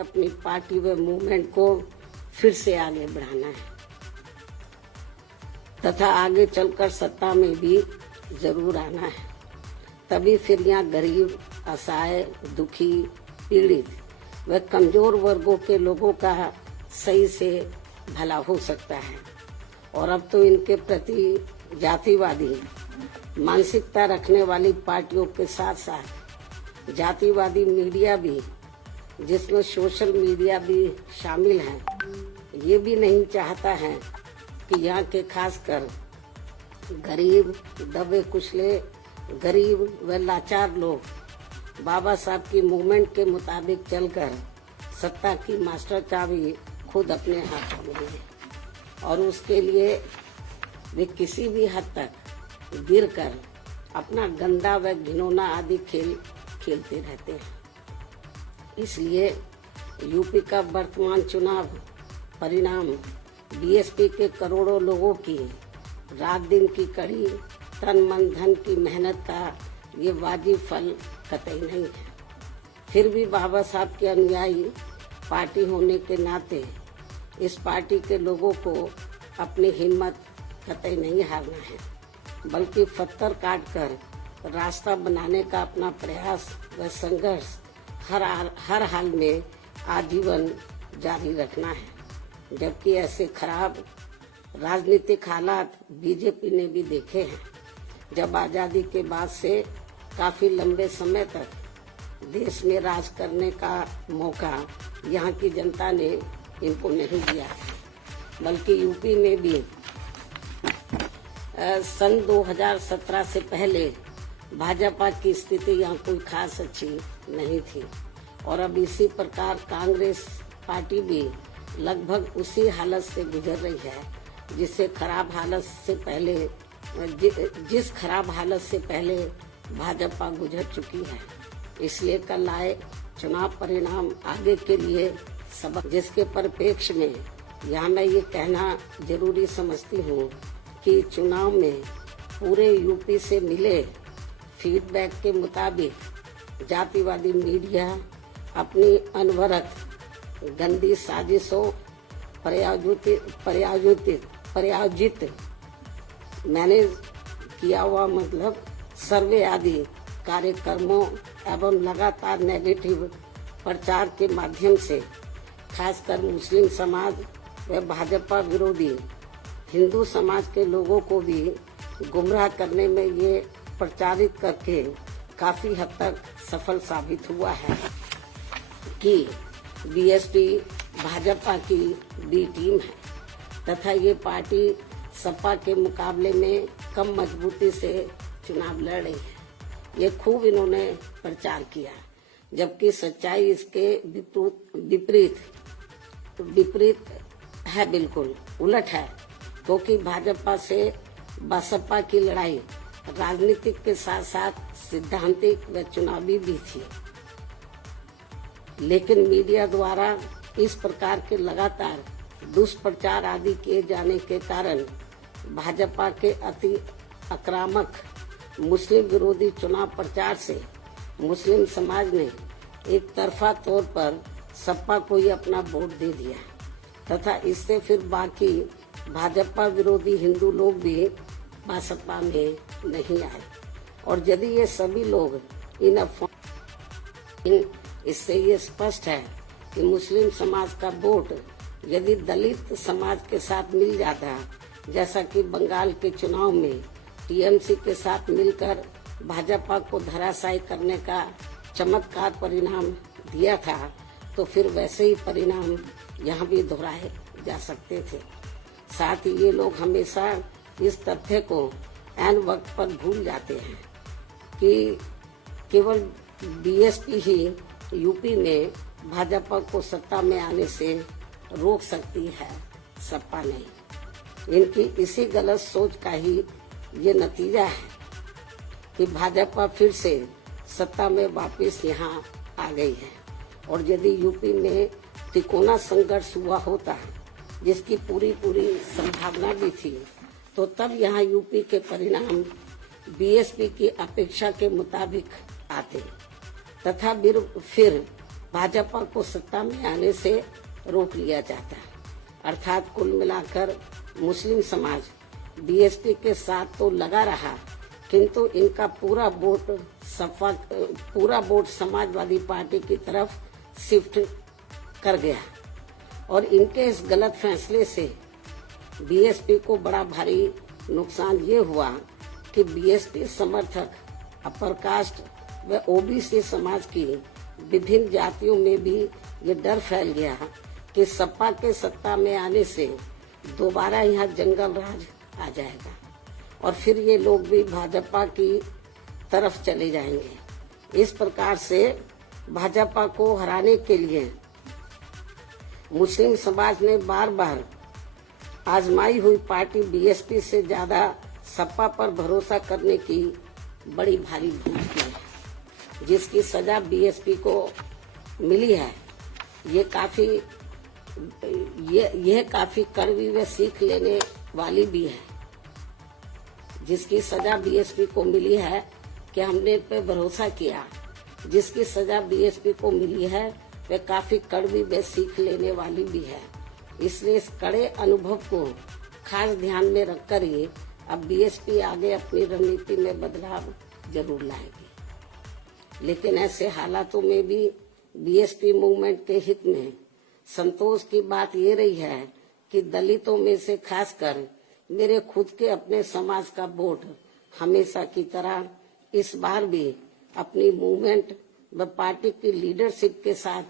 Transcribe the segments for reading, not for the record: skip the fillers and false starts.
अपनी पार्टी व मूवमेंट को फिर से आगे बढ़ाना है तथा आगे चलकर सत्ता में भी जरूर आना है। तभी फिर यहाँ गरीब, असहाय, दुखी, पीड़ित व कमजोर वर्गों के लोगों का सही से भला हो सकता है। और अब तो इनके प्रति जातिवादी मानसिकता रखने वाली पार्टियों के साथ साथ जातिवादी मीडिया भी, जिसमें सोशल मीडिया भी शामिल है, ये भी नहीं चाहता है कि यहाँ के खासकर गरीब, दबे कुचले, गरीब व लाचार लोग बाबा साहब की मूवमेंट के मुताबिक चलकर सत्ता की मास्टर चाबी खुद अपने हाथों में ले, और उसके लिए वे किसी भी हद तक गिरकर अपना गंदा व घिनौना आदि खेल खेलते रहते हैं। इसलिए यूपी का वर्तमान चुनाव परिणाम बीएसपी के करोड़ों लोगों की रात दिन की कड़ी तन मन धन की मेहनत का ये वाजिब फल कतई नहीं है। फिर भी बाबा साहब के अनुयायी पार्टी होने के नाते इस पार्टी के लोगों को अपनी हिम्मत कतई नहीं हारना है, बल्कि पत्थर काट कर रास्ता बनाने का अपना प्रयास व संघर्ष हर हाल में आजीवन जारी रखना है। जबकि ऐसे खराब राजनीतिक हालात बीजेपी ने भी देखे हैं, जब आजादी के बाद से काफी लंबे समय तक देश में राज करने का मौका यहाँ की जनता ने इनको नहीं दिया, बल्कि यूपी में भी सन 2017 से पहले भाजपा की स्थिति यहाँ कोई खास अच्छी नहीं थी। और अब इसी प्रकार कांग्रेस पार्टी भी लगभग उसी हालत से गुजर रही है जिस खराब हालत से पहले भाजपा गुजर चुकी है। इसलिए कल आए चुनाव परिणाम आगे के लिए सबक, जिसके परिप्रेक्ष्य में यहाँ मैं ये कहना जरूरी समझती हूँ कि चुनाव में पूरे यूपी से मिले फीडबैक के मुताबिक जातिवादी मीडिया अपनी अनवरत गंदी साजिशों, प्रायोजित मैनेज किया हुआ सर्वे आदि कार्यक्रमों एवं लगातार नेगेटिव प्रचार के माध्यम से खासकर मुस्लिम समाज व भाजपा विरोधी हिंदू समाज के लोगों को भी गुमराह करने में ये प्रचारित करके काफी हद तक सफल साबित हुआ है कि बीएसपी भाजपा की बी टीम है तथा ये पार्टी सपा के मुकाबले में कम मजबूती से चुनाव लड़ रही है। ये खूब इन्होंने प्रचार किया, जबकि सच्चाई इसके विपरीत है, बिल्कुल उलट है, क्योंकि भाजपा से बसपा की लड़ाई राजनीतिक के साथ साथ सिद्धांतिक व चुनावी भी थी। लेकिन मीडिया द्वारा इस प्रकार के लगातार दुष्प्रचार आदि किए जाने के कारण भाजपा के अति आक्रामक मुस्लिम विरोधी चुनाव प्रचार से मुस्लिम समाज ने एक तरफा तौर पर सपा को ही अपना वोट दे दिया तथा इससे फिर बाकी भाजपा विरोधी हिंदू लोग भी बसपा में नहीं आए। और यदि ये सभी लोग इससे ये स्पष्ट है कि मुस्लिम समाज का वोट यदि दलित समाज के साथ मिल जाता, जैसा कि बंगाल के चुनाव में टीएमसी के साथ मिलकर भाजपा को धराशायी करने का चमत्कार परिणाम दिया था, तो फिर वैसे ही परिणाम यहाँ भी दोहराए जा सकते थे। साथ ही ये लोग हमेशा इस तथ्य को ऐन वक्त पर भूल जाते हैं कि केवल बीएसपी ही यूपी में भाजपा को सत्ता में आने से रोक सकती है, सपा नहीं। इनकी इसी गलत सोच का ही ये नतीजा है कि भाजपा फिर से सत्ता में वापस यहाँ आ गई है। और यदि यूपी में तिकोना संघर्ष हुआ होता, जिसकी पूरी संभावना भी थी, तो तब यहाँ यूपी के परिणाम बीएसपी की अपेक्षा के मुताबिक आते तथा फिर भाजपा को सत्ता में आने से रोक लिया जाता है। अर्थात कुल मिलाकर मुस्लिम समाज बीएसपी के साथ तो लगा रहा, किंतु इनका पूरा वोट समाजवादी पार्टी की तरफ शिफ्ट कर गया और इनके इस गलत फैसले से बीएसपी को बड़ा भारी नुकसान ये हुआ कि बीएसपी समर्थक अपर कास्ट व ओबीसी समाज की विभिन्न जातियों में भी ये डर फैल गया कि सपा के सत्ता में आने से दोबारा यहाँ जंगल राज आ जाएगा और फिर ये लोग भी भाजपा की तरफ चले जाएंगे। इस प्रकार से भाजपा को हराने के लिए मुस्लिम समाज ने बार बार आजमाई हुई पार्टी बीएसपी से ज्यादा सपा पर भरोसा करने की बड़ी भारी भूल की है, जिसकी सजा बीएसपी को मिली है। यह काफी कड़वी व सीख लेने वाली भी है। जिसकी सजा बीएसपी को मिली है कि हमने पे भरोसा किया, जिसकी सजा बीएसपी को मिली है वह काफी कड़वी व सीख लेने वाली भी है। इसलिए इस कड़े अनुभव को खास ध्यान में रखकर ही अब बीएसपी आगे अपनी रणनीति में बदलाव जरूर लाएगी। लेकिन ऐसे हालातों में भी बीएसपी मूवमेंट के हित में संतोष की बात ये रही है कि दलितों में से खासकर मेरे खुद के अपने समाज का वोट हमेशा की तरह इस बार भी अपनी मूवमेंट व पार्टी की लीडरशिप के साथ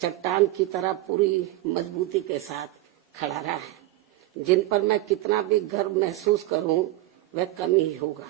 चट्टान की तरह पूरी मजबूती के साथ खड़ा रहा है। जिन पर मैं कितना भी गर्व महसूस करूं वह कम ही होगा,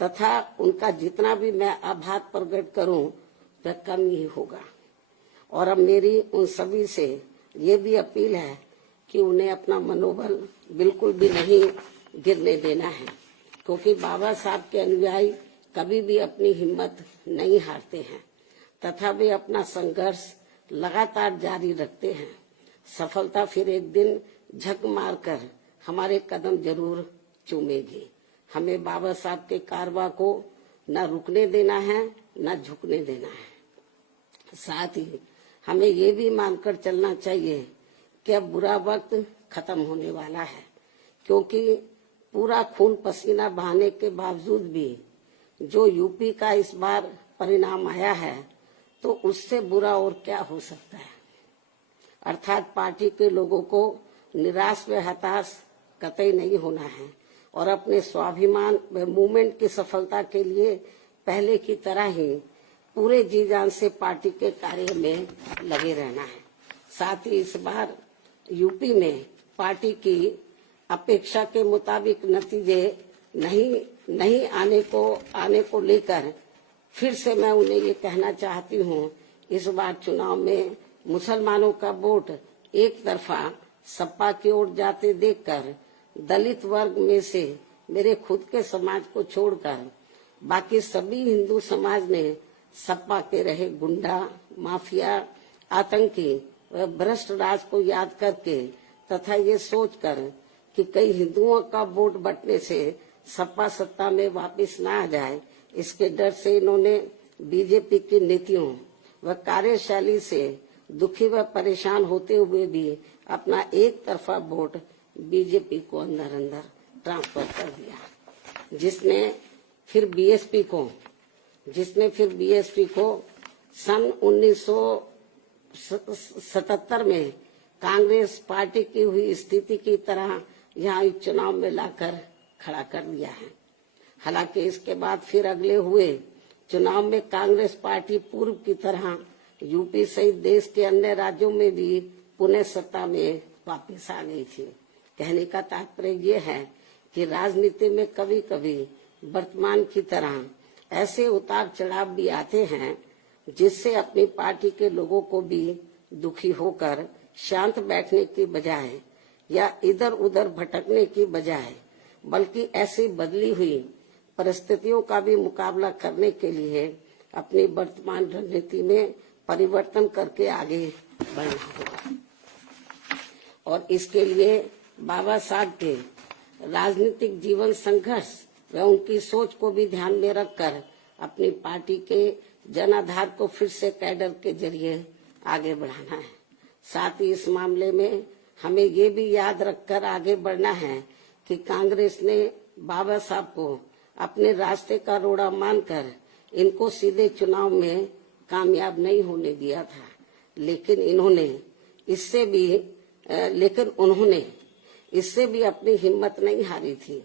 तथा उनका जितना भी मैं आभार प्रकट करूं वह कम ही होगा। और अब मेरी उन सभी से ये भी अपील है कि उन्हें अपना मनोबल बिल्कुल भी नहीं गिरने देना है, क्योंकि बाबा साहब के अनुयायी कभी भी अपनी हिम्मत नहीं हारते हैं तथा वे अपना संघर्ष लगातार जारी रखते हैं। सफलता फिर एक दिन झक मारकर हमारे कदम जरूर चूमेगी। हमें बाबा साहब के कारवां को न रुकने देना है न झुकने देना है। साथ ही हमें ये भी मानकर चलना चाहिए कि अब बुरा वक्त खत्म होने वाला है, क्योंकि पूरा खून पसीना बहाने के बावजूद भी जो यूपी का इस बार परिणाम आया है तो उससे बुरा और क्या हो सकता है। अर्थात पार्टी के लोगों को निराश व हताश कतई नहीं होना है और अपने स्वाभिमान व मूवमेंट की सफलता के लिए पहले की तरह ही पूरे जी जान से पार्टी के कार्य में लगे रहना है। साथ ही इस बार यूपी में पार्टी की अपेक्षा के मुताबिक नतीजे नहीं आने को लेकर फिर से मैं उन्हें ये कहना चाहती हूँ, इस बार चुनाव में मुसलमानों का वोट एक तरफा सपा की ओर जाते देखकर दलित वर्ग में से मेरे खुद के समाज को छोड़कर बाकी सभी हिंदू समाज ने सपा के रहे गुंडा, माफिया, आतंकी व भ्रष्ट राज को याद करके तथा ये सोचकर कि कई हिंदुओं का वोट बंटने से सपा सत्ता में वापस न आ जाए, इसके डर से इन्होंने बीजेपी की नीतियों व कार्यशैली से दुखी व परेशान होते हुए भी अपना एक तरफा वोट बीजेपी को अंदर ट्रांसफर कर दिया, जिसने फिर बीएसपी को सन 1977 में कांग्रेस पार्टी की हुई स्थिति की तरह यहाँ चुनाव में लाकर खड़ा कर दिया है। हालांकि इसके बाद फिर अगले हुए चुनाव में कांग्रेस पार्टी पूर्व की तरह यूपी सहित देश के अन्य राज्यों में भी पुनः सत्ता में वापस आ गई थी। कहने का तात्पर्य ये है कि राजनीति में कभी कभी वर्तमान की तरह ऐसे उतार चढ़ाव भी आते हैं जिससे अपनी पार्टी के लोगों को भी दुखी होकर शांत बैठने की बजाय या इधर उधर भटकने की बजाय बल्कि ऐसी बदली हुई परिस्थितियों का भी मुकाबला करने के लिए अपनी वर्तमान रणनीति में परिवर्तन करके आगे बढ़ना होगा। और इसके लिए बाबा साहब के राजनीतिक जीवन संघर्ष व उनकी सोच को भी ध्यान में रखकर अपनी पार्टी के जनाधार को फिर से कैडर के जरिए आगे बढ़ाना है। साथ ही इस मामले में हमें ये भी याद रखकर आगे बढ़ना है कि कांग्रेस ने बाबा साहब को अपने रास्ते का रोड़ा मानकर इनको सीधे चुनाव में कामयाब नहीं होने दिया था, लेकिन उन्होंने इससे भी अपनी हिम्मत नहीं हारी थी